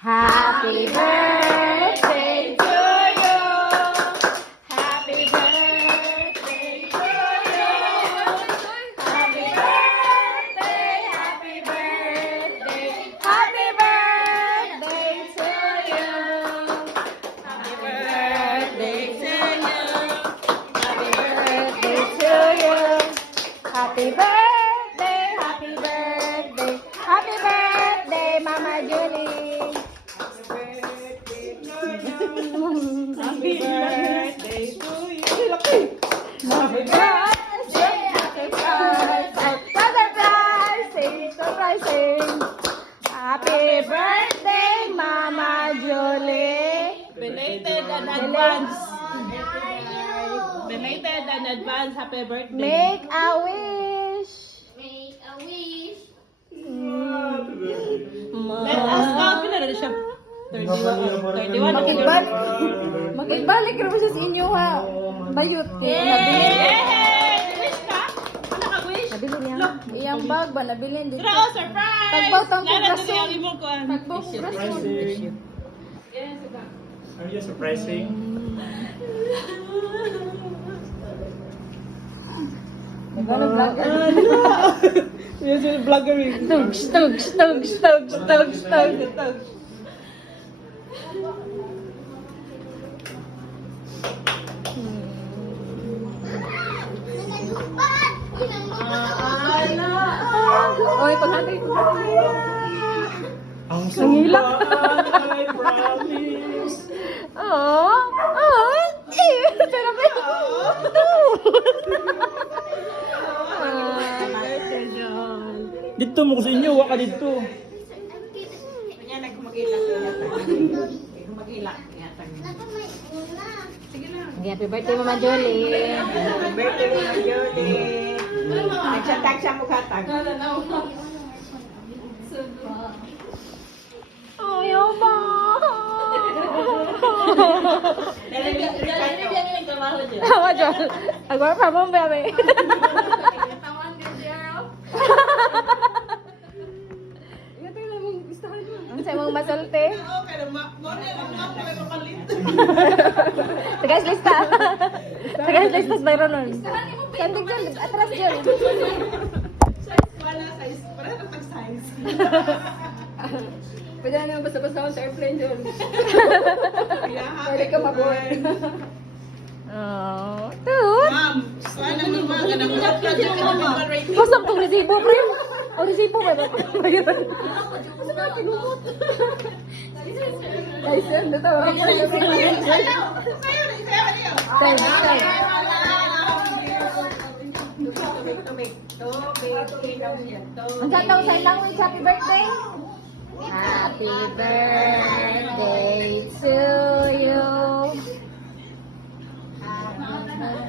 Happy birthday to you. Happy birthday to you. Happy birthday, happy birthday. Happy birthday to you. Happy birthday to you. Happy birthday to you. Happy birthday, happy birthday. Happy birthday, Mama Julie. Happy birthday to you. Happy birthday, happy birthday. Butterfly, sing, surprising. Happy birthday, Mama Julie. Belated and advance. Belated and advance. Happy birthday. Make a wish. Make a wish. Let us count. Pila na siya? 31. Makigbalik ka naman siya sa inyo ha. Bayot. Yay! Wish ka? Ano ka wish? Nabili niya. Iyang bag ba? Nabili dito. Pero oh, surprise! Tagbaw-tang Lala, braso. dito yung imong kuhan. Tagbok, braso. Are you surprising? Usual vloggering. Tugs, tugs, tugs, tugs, tugs, tugs. Oy, paghati ko. Ang Nangilak. I promise. Oh, oh, pero ba? Dito mo ko sa inyo, waka dito. Happy birthday, Mama Jolie. Nagsatak siya mukha tag. Ayaw ba? Tawa dyan. Agwar pa mong bebe. Ang sa mong masalte. Tagay lista. Tagay lista sa bayro nun. Kandig dyan. Atras dyan. Pwede na naman basta-basta sa airplane doon. Pwede ka mag-board. Oh, tut. Ma'am, sana mo mga ganang mga project ka naman rating. Pasang tong resibo, pre. O resibo ba? Bayaran. Guys, yan. Dito. Time, time. Ang gataw sa language, happy birthday. Happy birthday to you. Happy